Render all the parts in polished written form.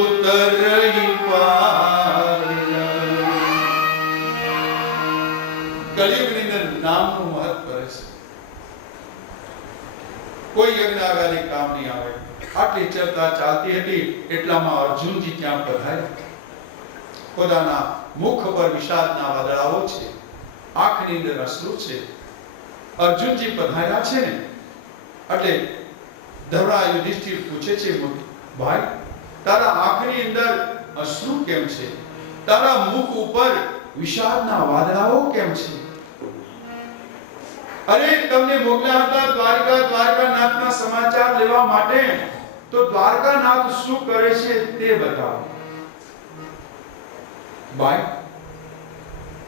ઉતરઈ પાયા. કલિયુગની અંદર નામનું મહત્વ રહેશે. કોઈ યજ્ઞાગાદી કામ નહીં આવે. આટલી ચર્ચા ચાલતી હતી એટલામાં અર્જુનજી ત્યાં પધાર્યા. પોતાના મુખ પર વિષાદના વાદળાઓ છે, આંખની અંદર અશ્રુ છે. અર્જુનજી પધાર્યા છે ને એટલે ધર્મરાજ યુધિષ્ઠિર પૂછે છે, ભાઈ તારા આંખની અંદર અશ્રુ કેમ છે? તારા મુખ ઉપર વિષાદના વાદળાઓ કેમ છે? અરે તમને મોકલ્યા હતા દ્વારકાનાથના સમાચાર લેવા માટે, તો દ્વારકાનાથ શું કરે છે તે બતાવો. ભાઈ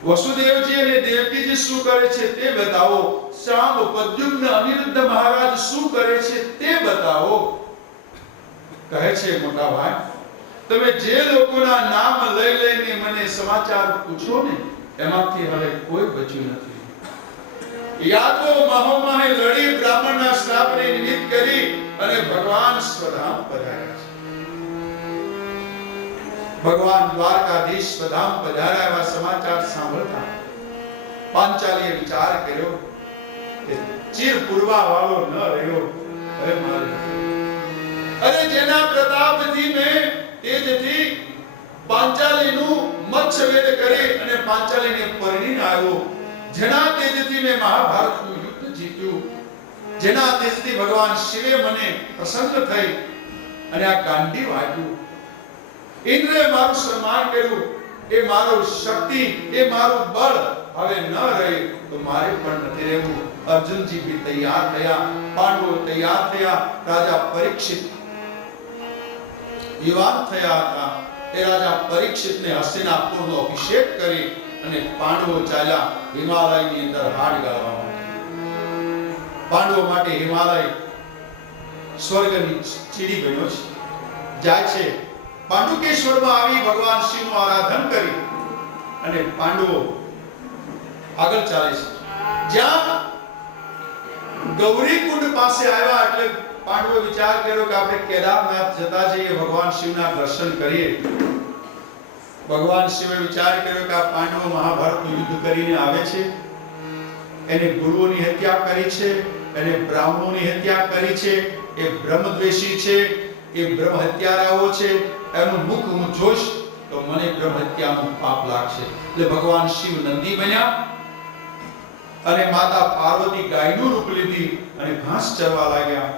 વસુદેવજી અને દેવકીજી શું કરે છે તે બતાવો. શામ પ્રદ્યુમ્ન અનિરુદ્ધ મહારાજ શું કરે છે તે બતાવો. કહે છે મોટા ભાઈ, તમે જે લોકોના નામ લઈ લઈને મને સમાચાર પૂછો ને એમાંથી હવે કોઈ બચ્યું નથી. યા તો મહોમાહે લડી બ્રાહ્મણના શ્રાપને નિમિત્ત કરી અને ભગવાન સ્વધામ પધાર્યા છે. ભગવાન દ્વારકાધીશ સ્વધામ પધાર્યા એવા સમાચાર સાંભળતા પાંચાલીએ વિચાર કર્યો કે ચીર પૂર્વા વાળો ન રહ્યો હવે મારે. અરે જેના પ્રતાપથી મેં તેજથી પાંચાલીનું મત્સ્યવેદ કરી અને પાંચાલીને પરણીને આવ્યો, જેના તેજથી મેં મહાભારતનું યુદ્ધ જીત્યું, જેના તેજથી ભગવાન શિવે મને પ્રસન્ન થઈ અને આ ગાંડી વાગ્યું, ઇન્દ્રએ મારું સન્માન કર્યું, એ મારું શક્તિ, એ મારું બળ હવે ન રહે તો મારે પણ નથી રહેવું. અર્જુનજી भी તૈયાર થયા, પાંડવો તૈયાર થયા. રાજા પરીક્ષિત યુવાન થયા હતા. એ રાજા પરીક્ષિતને હસ્તિનાપુરનો અભિષેક કરી અને પાંડવો ચાલ્યા હિમાલયની અંદર હાડ ગાળવા માટે. પાંડવો માટે હિમાલય સ્વર્ગની ચીડી બન્યો છે. જાય છે પાંડુકેશ્વરમાં આવી ભગવાન શિવનું આરાધન કરી અને પાંડવો આગળ ચાલે છે. જ્યાં ગૌરીકુંડ પાસે આવ્યા એટલે પાંડવો વિચાર કર્યો કે આપણે કેદારનાથ જતા જઈએ, ભગવાન શિવના દર્શન કરીએ. ભગવાન શિવે વિચાર કર્યો કે આ પાંડવો મહાભારતનું યુદ્ધ કરીને આવે છે, એને ગુરુઓની હત્યા કરી છે, એને બ્રાહ્મણોની હત્યા કરી છે, એ બ્રહ્મદ્વેષી છે, એ બ્રહ્મ હત્યારાઓ છે, એનું મુખ હું જોઈશ તો મને બ્રહ્મ હત્યાનું પાપ લાગશે. એટલે ભગવાન શિવ નંદી બન્યા અને માતા પાર્વતી ગાયનું રૂપ લીધી અને ઘાસ ચરવા લાગ્યા.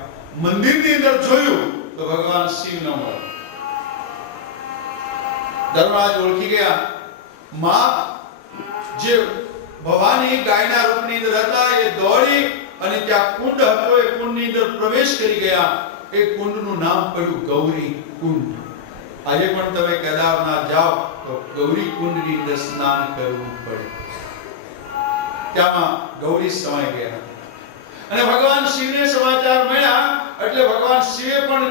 મંદિરની અંદર જોયું તો ભગવાન શિવ ન મળે. ધર્મરાજ ઓળખી ગયા. માં જે ભવાની ગાયના રૂપની અંદર હતા એ દોડી અને ત્યાં કુંડ હતો, એ કુંડની અંદર પ્રવેશ કરી ગયા. એ કુંડનું નામ પડ્યું ગૌરી કુંડ. આજે પણ તમે કેદારનાથ જાઓ તો ગૌરી કુંડની અંદર સ્નાન કરવું પડે. ત્યાંમાં ગૌરી સમાઈ ગયા અને ભગવાન શિવને સમાચાર મળ્યા એટલે ભગવાન શિવે પણ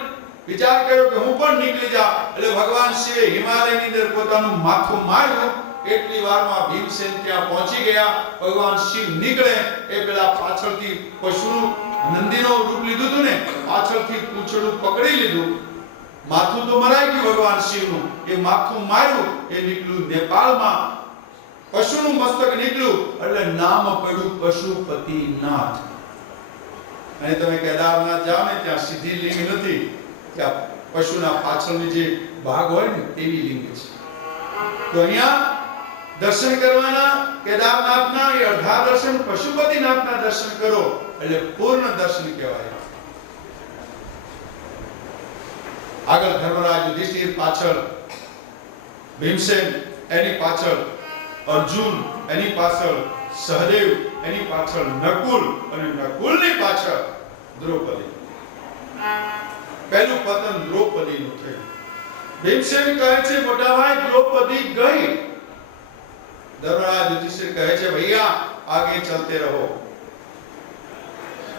વિચાર કર્યો કે હું પણ નીકળી જા. એટલે ભગવાન શિવે હિમાલયની અંદર પોતાનું માથું માર્યું. એટલી વારમાં ભીમસેન ત્યાં પહોંચી ગયા. ભગવાન શિવ નીકળે એ પેલા પાછળથી પશુનું નંદીનો રૂપ લીધું હતું ને, પાછળથી પૂંછડું પકડી લીધું. માથું તો મરાઈ ગયું ભગવાન શિવનું. એ માથું માર્યું એ નીકળ્યું નેપાળમાં. પશુનું મસ્તક નીકળ્યું એટલે નામ પડ્યું પશુપતિનાથ. અને તમે કેદારનાથ જાઓ ને ત્યાં સીધી લિંગ નથી, ત્યાં પશુના પાછળની જે ભાગ હોય ને તેવી લિંગ છે. તો અહીંયા દર્શન કરવાના કેદારનાથના એ અડધા દર્શન પશુપતિનાથના દર્શન કરો એટલે પૂર્ણ દર્શન કહેવાય. આગળ ધર્મરાજ યુધિષ્ઠિર પાછળ, ભીમસેન એની પાછળ, અર્જુન એની પાછળ, સહદેવ એની પાછળ, નકુલ અને નકુલની પાછળ દ્રૌપદી. પહેલું પતન દ્રૌપદીનું થયું. ભીમસેન કહે છે મોટા ભાઈ દ્રૌપદી ગઈ. ધર્મરાજ યુધિષ્ઠિર કહે છે ભૈયા આગે ચલતે રહો.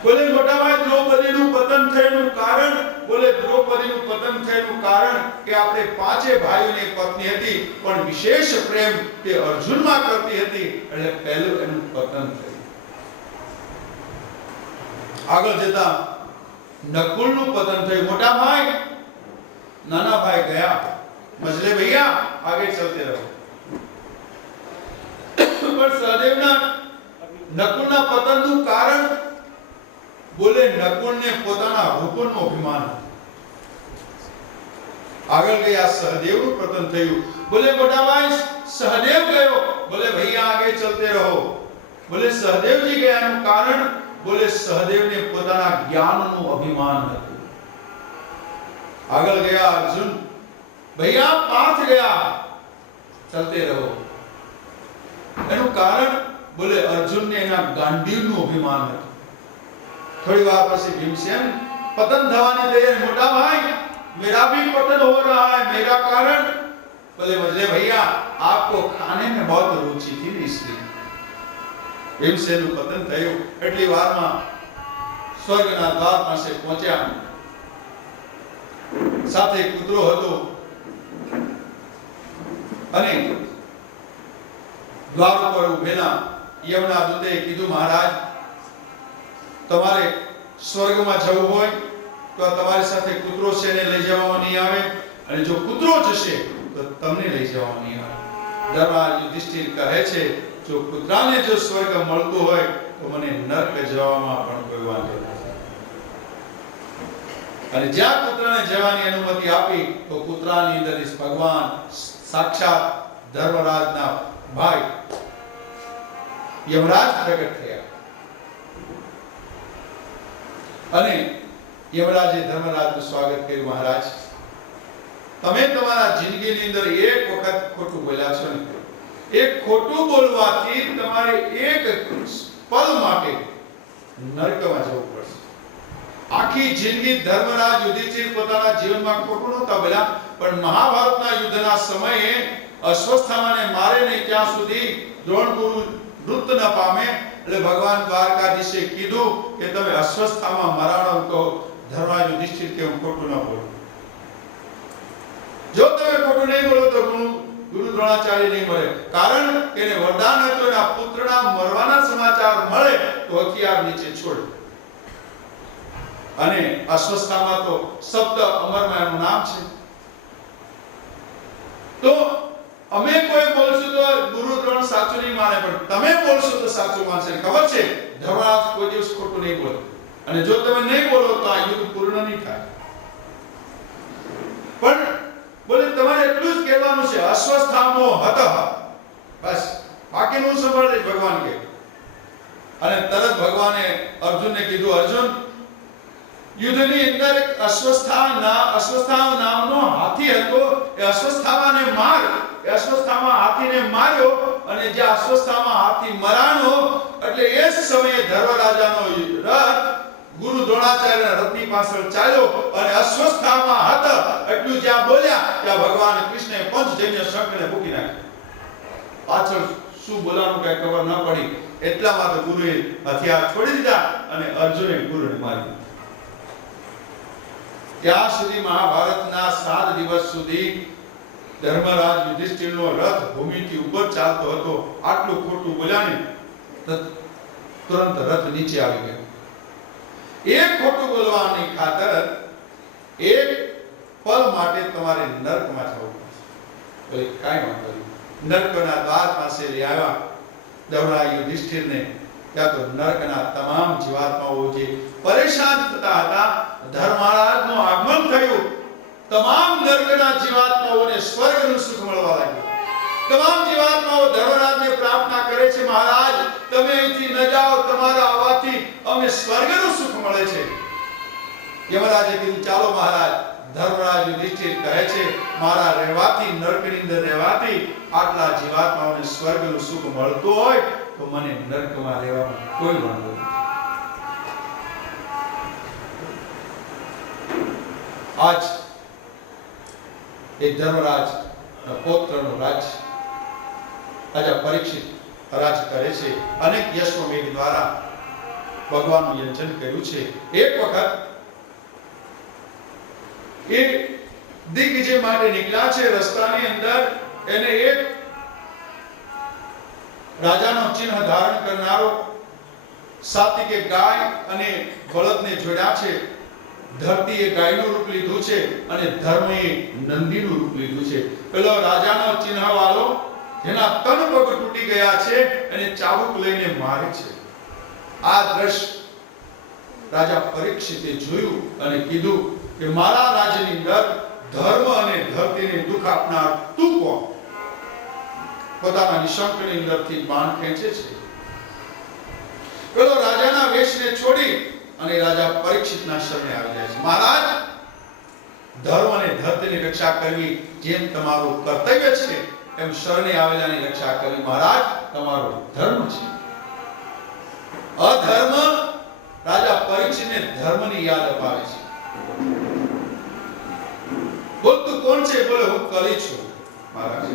બોલે મોટા ભાઈ દ્રૌપદીનું પતન થયાનું કારણ, બોલે દ્રૌપદીનું પતન થયાનું કારણ કે આપણે પાંચે ભાઈઓની પત્ની હતી પણ વિશેષ પ્રેમ તે અર્જુનમાં કરતી હતી એટલે પહેલું એનું પતન થયું. આગળ જતા નકુલનું પતન થયું. મોટા ભાઈ નાના ભાઈ गया, मजले भैया आगे चलते रहो। पर सहदेवना नकुलना पतनનું કારણ બોલે નકુલને પોતાના રૂપનો અભિમાન. આગળ ગયા સહદેવનું પતન થયું. બોલે મોટા ભાઈ સહદેવ ગયો, બોલે ભૈયા આગે ચલતે રહો. બોલે સહદેવજી ગયાનું કારણ બોલે સહદેવને પોતાના જ્ઞાનનું અભિમાન હતું. આગળ ગયા અર્જુન, ભૈયા પાથ ગયા, ચલતે રહો. એનું કારણ બોલે અર્જુનને એના ગાંડીવનું અભિમાન હતું. थोड़ी बार પછી ભીમસેન पतन થવાની તૈયારી, મોટા भाई मेरा भी पतन हो रहा है, मेरा कारण बोले मजले भैया आपको खाने में बहुत रुचि थी इसलिए ભીમસેન નું પતન થયું. એટલી વારમાં સ્વર્ગના દ્વાર પાસે પહોંચ્યા. સાથે કૂતરો હતો અને દ્વાર ઉપર ઉભેલા યમના દૂતે કીધું, મહારાજ તમારે સ્વર્ગમાં જવું હોય તો તમારી સાથે કૂતરો છે ને લઈ જવામાં નહીં આવે, અને જો કૂતરો જશે તો તમને લઈ જવામાં નહીં આવે. ધર્મરાજ યુધિષ્ઠિર કહે છે, જો કૂતરાને જો સ્વર્ગ મળતું હોય તો મને નરક જવામાં પણ કોઈ વાંધો નથી. અને જ્યાં કૂતરાને જવાની અનુમતિ આપી તો કૂતરાની અંદર ભગવાન સાક્ષાત ધર્મરાજના ભાઈ યમરાજ પ્રગટ થયા. અને યમરાજે ધર્મરાજનું સ્વાગત કર્યું. મહારાજ તમે તમારા જિંદગીની અંદર એક વખત ખોટું બોલ્યા છો ને, એક ખોટું બોલવાથી તમારે એક પલ માટે નરકમાં જવું પડશે. આખી જિંદગી ધર્મરાજ યુધિષ્ઠિર પોતાના જીવનમાં ખોટું નહોતા બોલ્યા, પણ મહાભારતના યુદ્ધના સમયે અશ્વત્થામાને મારે નહીં ત્યાં સુધી દ્રોણ ગુરુ મૃત્યુ ન પામે એટલે ભગવાન દ્વારકાધીશે કીધું કે તમે અશ્વત્થામા મરાણો કહો. ધર્મરાજ યુધિષ્ઠિર કે હું ખોટું ન બોલું. જો તમે ખોટું નહીં બોલો તો ગુરુ દ્રોણાચાર્ય નહીં મળે, કારણ કે એને વરદાન હતું એના પુત્રના મરવાના સમાચાર મળે તો હથિયાર નીચે છોડે. અને અશ્વત્થામા તો શબ્દ અમરમાં એનું નામ છે. તો અમે કોઈ બોલશું તો ગુરુ દ્રોણ સાચું નહીં માને, પણ તમે બોલશો તો સાચું માનશે. ખબર છે ધર્મરાજ કોઈ દિવસ ખોટું નહીં બોલે, અને જો તમે નહીં બોલો તો આ યુદ્ધ પૂર્ણ નહીં થાય. પણ બોલે તમારે એટલું જ કહેવાનું છે, અશ્વત્થામો હતઃ, બસ બાકીનું સંભાળે ભગવાન કે. અને તરત ભગવાને અર્જુનને કીધું, અર્જુન યુદ્ધની અંદર એક અશ્વત્થામા નામનો હાથી હતો, એ અશ્વત્થામાને માર. એ અશ્વત્થામા હાથીને માર્યો, અને જે અશ્વત્થામા હાથી મરાણો એટલે એ જ સમયે ધર્મરાજાનો રથ ગુરુ દ્રોણાચાર્યના રથની પાછળ ચાલ્યો, અને અશ્વત્થામા હતા એટલું જ્યાં બોલ્યા ત્યાં ભગવાન કૃષ્ણએ પંચજન્ય શંખને મૂકી નાખ્યો. પાછળ શું બોલાનું કઈ ખબર ન પડી, એટલામાં તો ગુરુએ હથિયાર છોડી દીધા અને અર્જુને ગુરુને મારી. ત્યાં સુધી મહાભારતના 7 દિવસ સુધી ધર્મરાજ યુધિષ્ઠિરનો રથ ભૂમિથી ઉપર ચાલતો હતો. આટલું ખોટું બોલ્યા ને તુરંત રથ નીચે આવી ગયો. એક ખોટું બોલવાની ખાતર એક પલ માટે તમારે નરકમાં જવું પડશે. બોલે કાઈ વાંધો નહીં. નરકના દ્વાર પાસે લઈ આવ્યા ધર્મરાજ યુધિષ્ઠિરને. ત્યાં તો નરકના તમામ જીવાત્માઓ જે પરેશાન થતા હતા, ધર્મરાજનું આગમન થયું. તમામ નરકના જીવાત્માઓને સ્વર્ગનું સુખ મળવા લાગ્યું. તમામ જીવાત્માઓ ધર્મરાજને પ્રાર્થના કરે છે, મહારાજ તમે અહીંથી ન જાઓ, તમારા આવવાથી અમને સ્વર્ગનું સુખ મળે છે. યમરાજે કીધું, ચાલો મહારાજ. ધર્મરાજ યુધિષ્ઠિર કહે છે, મારા રહેવાથી નરકની અંદર રહેવાથી આટલા જીવાત્માઓને સ્વર્ગનું સુખ મળતું હોય તો મને નરકમાં રહેવામાં કોઈ વાંધો નથી. આજ એક ધર્મરાજ પૌત્રનો રાજ રાજા પરીક્ષિત રાજ કરે છે. અનેક યશોમેઘ દ્વારા ભગવાનનું યંજન કર્યું છે. એક વખત એ દિગ્વિજય માટે નીકળ્યા છે. રસ્તાની અંદર એને એક રાજાનો ચિહ્ન ધારણ કરનારો સાત્વિકે ગાય અને બળદને જોડ્યા છે. ધરતીએ ગાયનું રૂપ લીધું છે અને ધર્મએ નંદીનું રૂપ લીધું છે. પેલો રાજાનો ચિન્હવાળો જેના ત્રણ પગ તૂટી ગયા છે અને ચાબુક લઈને મારે છે. આ દ્રશ્ય રાજા પરીક્ષિતે જોયું અને કીધું કે મારા રાજ્યની અંદર ધર્મ અને ધરતીને દુઃખ આપનાર તું કોણ? પોતાના નિશંકની અંદરથી બાણ ખેંચે છે. પેલો રાજાના વેશને છોડી અને રાજા પરીક્ષિતના શરણે આવી જાય છે. મહારાજ, ધર્મ અને ધરતીની રક્ષા કરવી જેમ તમારું કર્તવ્ય છે એમ શરણે આવેલાની રક્ષા કરવી મહારાજ તમારો ધર્મ છે. અધર્મ રાજા પરીક્ષિતને ધર્મની યાદ અપાવે છે. બોલ તું કોણ છે? બોલે હું કલી છું મહારાજ.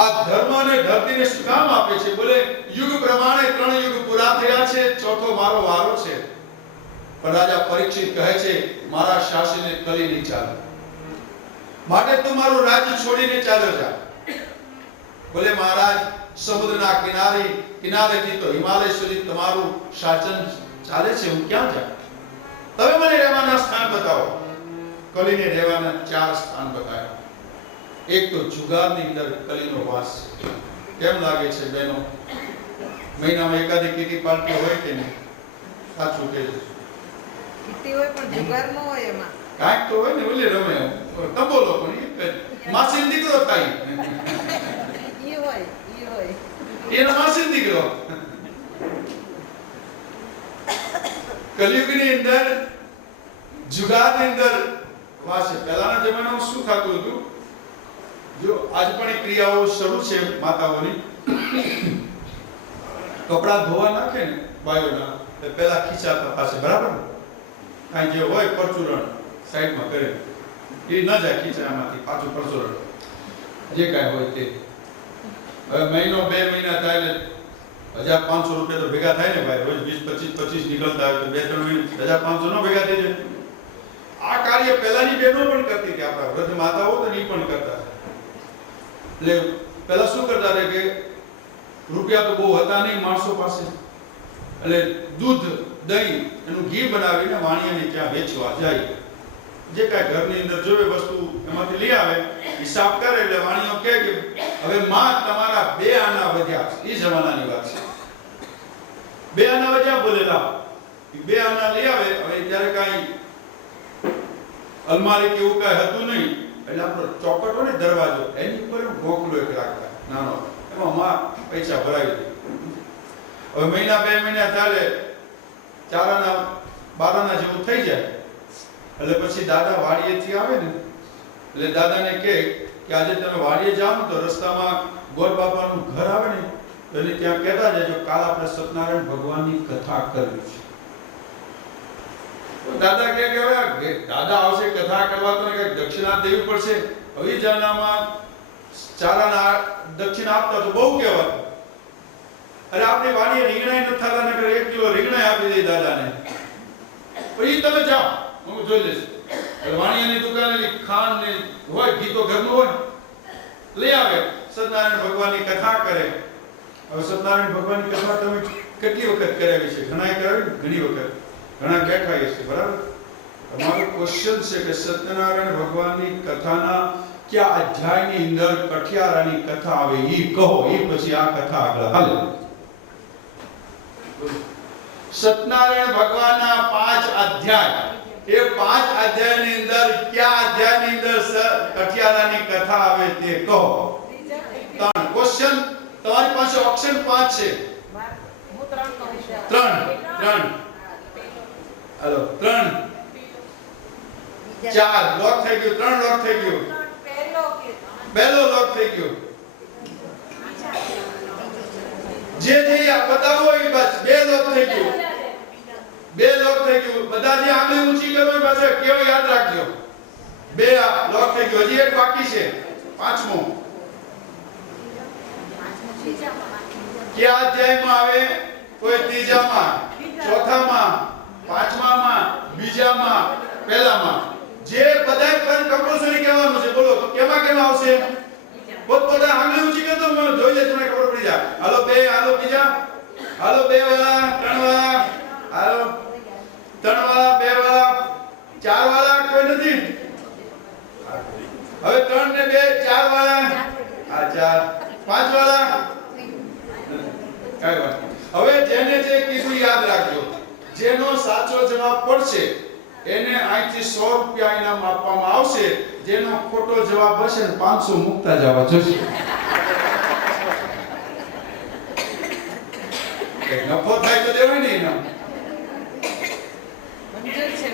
આ ધર્મ અને ધરતીને શું કામ આપે છે? બોલે યુગ પ્રમાણે 3 યુગ પૂરા થયા છે, ચોથો મારો વારો છે. પણ રાજા પરીક્ષિત કહે છે મારા શાસનને કલી નહીં ચાલે, માટે તું મારું રાજ્ય છોડીને ચાલ્યો જા. બોલે મહારાજ, સમુદ્રના કિનારેથી તો હિમાલય સુધી તમારું શાસન ચાલે છે, હું ક્યાં જાઉં? તમે મને રહેવાના સ્થાન બતાવો. કલીને રહેવાના 4 સ્થાન બતાવ્યા. એક તો જુગારની અંદર કલીનો વાસ છે. કેમ લાગે છે બહેનો? મહિનામાં એકાદી કીટી પાર્ટી હોય કે નહીં? સાચું કહેજો. કીટી હોય પણ જુગાર ન હોય એમાં. કાંઈક તો હોય ને, ઓલી રમે તબોલો, પણ એ માસીનો દીકરો થાય. ઈ હોય એનો માસીનો દીકરો. કલિયુગની અંદર જુગારની અંદર વાસે. પહેલાના જમાનામાં શું થતું હતું? જો આજ પણ એ ક્રિયાઓ શરૂ છે માતાઓની. કપડા ધોવા નાખે ને બાયોના, તો પહેલા ખીચા તપાસે, બરાબર ને? કાંઈ જે હોય પરચુરણ સાઈડમાં કરે, એ ન જાય ખીચામાંથી પાછું પરચુરણ જે કાંઈ હોય તે. હવે મહિનો 2 મહિના થાય એટલે 1500 રૂપિયા તો ભેગા થાય ને ભાઈ. રોજ 20-25 નીકળતા હોય તો 2-3 મહિના 1500 નો ભેગા થઈ જાય. આ કાર્ય પહેલાની બહેનો પણ કરતી હતી. આપણા વૃદ્ધ માતાઓ તો એ પણ કરતા. એટલે પહેલા શું કરતા હતા કે રૂપિયા તો બહુ હતા નહીં માણસો પાસે, એટલે દૂધ, દહીં, એનું ઘી બનાવીને વાણિયાને ત્યાં વેચવા જાય. જે કાંઈ ઘરની અંદર જોવે વસ્તુ એમાંથી લઈ આવે, હિસાબ કરે એટલે વાણિયો કહે કે હવે માં તમારા 2 આના વધ્યા. એ જમાનાની વાત છે. 2 આના વધ્યા, બોલેલા 2 આના લઈ આવે. હવે ત્યારે કાંઈ અલમારી કે એવું કાંઈ હતું નહીં, એટલે આપણો ચોકટ હોય ને દરવાજો, એની ઉપર ગોખલો એક રાખતા નાનો, એમાં માં પૈસા ભરાવી દે. હવે મહિના 2 મહિના ચાલે, 4 આના 12 આના જેવું થઈ જાય. એટલે પછી દાદા વાડીએથી આવે ને, એટલે દાદાને કહે કે આજે તમે વાડીએ જાઓ ને તો રસ્તામાં ગોર બાપાનું ઘર આવે ને, તો એને ત્યાં કહેતા જજો કાલ આપણે સત્યનારાયણ ભગવાનની કથા કરવી છે. તો દાદા કહે કે હવે દાદા આવશે કથા કરવા તો કંઈક દક્ષિણા દેવી પડશે. હવે જાનામાં 4 આના દક્ષિણા આપતા તો બહુ કહેવાય. અરે આપણે વાડીએ રીંગણાય નથી થતા, નકર 1 કિલો રીંગણાય આપી દે દાદાને. પછી તમે જાઓ, હું જોઈ લઈશ. વાણિયાની દુકાને ખાંડ ને હોય, ઘી તો ઘરનું હોય, લઈ આવે. સત્યનારાયણ ભગવાનની કથા કરે. હવે સત્યનારાયણ ભગવાનની કથા તમે કેટલી વખત કરાવી છે? ઘણાએ કરાવી, ઘણી વખત, ઘણા બેઠા છે, બરાબર? તમારો ક્વેશ્ચન છે કે સત્યનારાયણ ભગવાનની કથાના કયા અધ્યાયની અંદર કઠિયારાની કથા આવે ઈ કહો, એ પછી આ કથા આગળ હાલે. સત્યનારાયણ ભગવાનના 5 અધ્યાય, એ 5 અધ્યાયની અંદર કયા અધ્યાયની અંદર કઠિયારાની કથા આવે તે કહો. 3 ક્વેશ્ચન તમારી પાસે, ઓપ્શન 5 છે. હું 3 કહું છું. 3 હાલો 3 4 લોક થઈ ગયું. 3 લોક થઈ ગયું. પહેલો લોક થઈ ગયો. જે આ બતાવો એ બસ 2 લોક થઈ ગયું. 2 લોક થઈ ગયું. બધા જે આંગળી ઊંચી કરો એ પાસે કેવો યાદ રાખજો. 2 લોક થઈ ગયું. હજી એક બાકી છે, 5મો. કયા અધ્યાયમાં આવે? કોઈ 3જામાં, 4થામાં, 5મામાં, 2જામાં, પહેલામાં. જે બધાય પણ કમ્પલસરી કહેવાનું છે. બોલો કેમાં આવશે? પોતપોતા આંગળી ઊંચી કરતો જોઈ લે, તમને ખબર પડી જાય. હાલો 2, હાલો બીજા, હાલો 2 વાળા, 3 વાળા, હાલો 3 વાળા, 2 વાળા, 4 વાળા કોઈ નથી? હવે 3 ને 2 4 વાળા. આ 4. 5 વાળા. કઈ વાત. હવે જેને જે કીધું યાદ રાખજો. જેનો સાચો જવાબ પડશે એને અહીંથી 100 રૂપિયા ઇનામ આપવામાં આવશે. જેનો ખોટો જવાબ હશે ને 500 મુકતા જવા જોશે. એક નફો થાય તો દેવાય ને ઇનામ.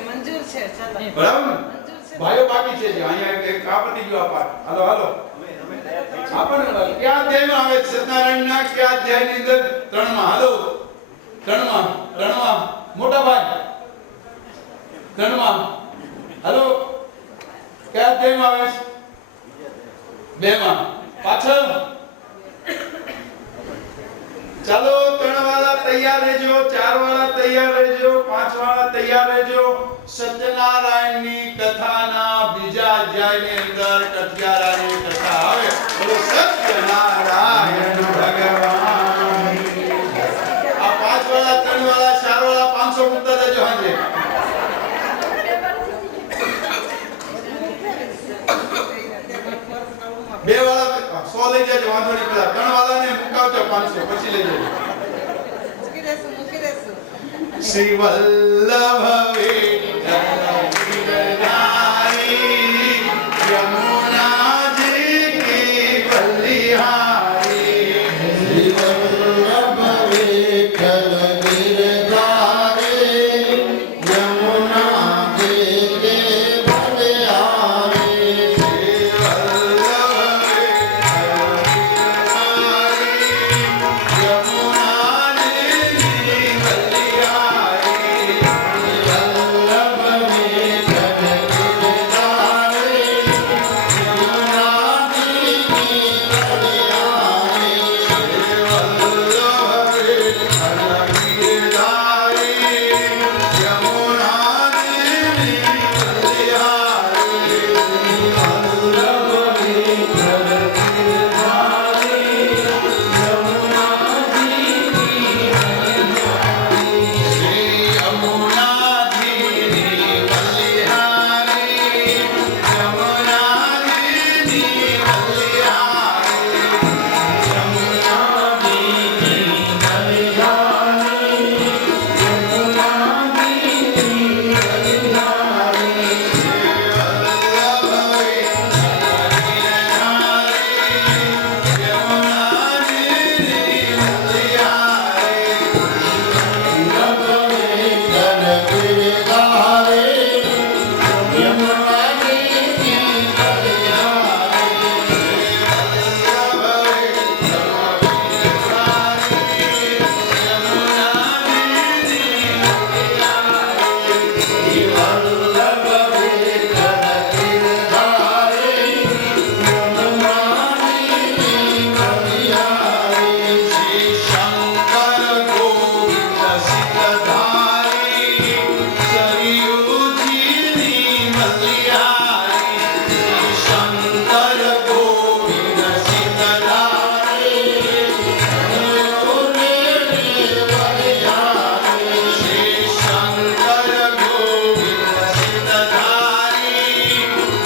મંજૂર છે ચાલો બરાબર ને? મંજૂર છે ભાઈઓ બાકી છે જે અહીંયા એક કાપતી ગયો આ પાઠ. હાલો હાલો. આપણને ક્યાં અધ્યાયમાં આવે છે? સત્યનારાયણના ક્યાં અધ્યાયની અંદર? 3 માં. હાલો 3 માં મોટા ભાઈ 3 માં. હાલો ક્યાં અધ્યાયમાં આવે છે? 2 માં. પાછળ ચાલો 3 વાળા તૈયાર રહેજો, 4 વાળા તૈયાર રહેજો, 5 વાળા તૈયાર રહેજો. સત્યનારાયણની કથાના બીજા અધ્યાયની અંદર કથિયારાની કથા આવે. બોલો સત્યનારાયણ ભગવાન. આ 5 વાળા 3 વાળા 4 વાળા 500 મુકતા જજો હાજે. 2 વાળા 100 લઈ જજો, વાંધો નહીં. પેલા 3 વાળાને મુકાવજો 500 પછી લઈ જજો. મૂકી દેશું શ્રી વલ્લભ વિઠ્ઠલ ગિરધારી યમુનાજી કી બલિહારી. શ્રી વલ્લભ વિઠ્ઠલ ગિરધારી યમુનાજી કી બલિહારી. શ્રી વલ્લભ વિઠ્ઠલ ગિરધારી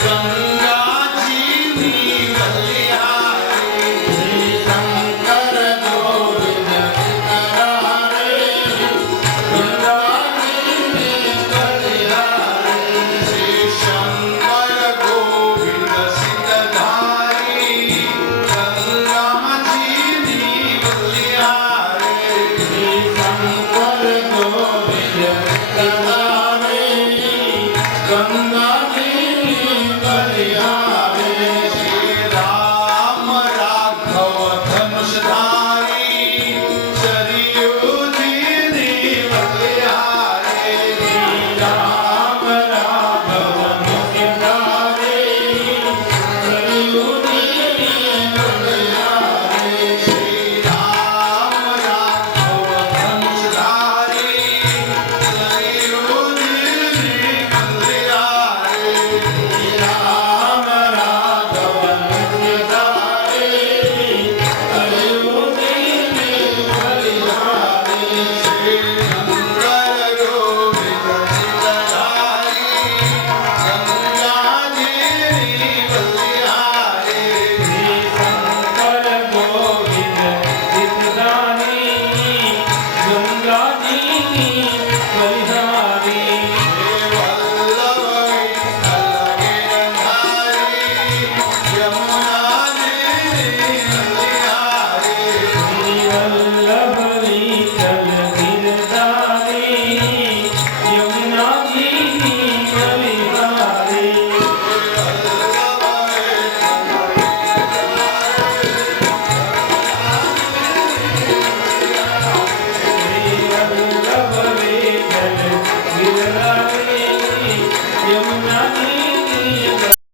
Come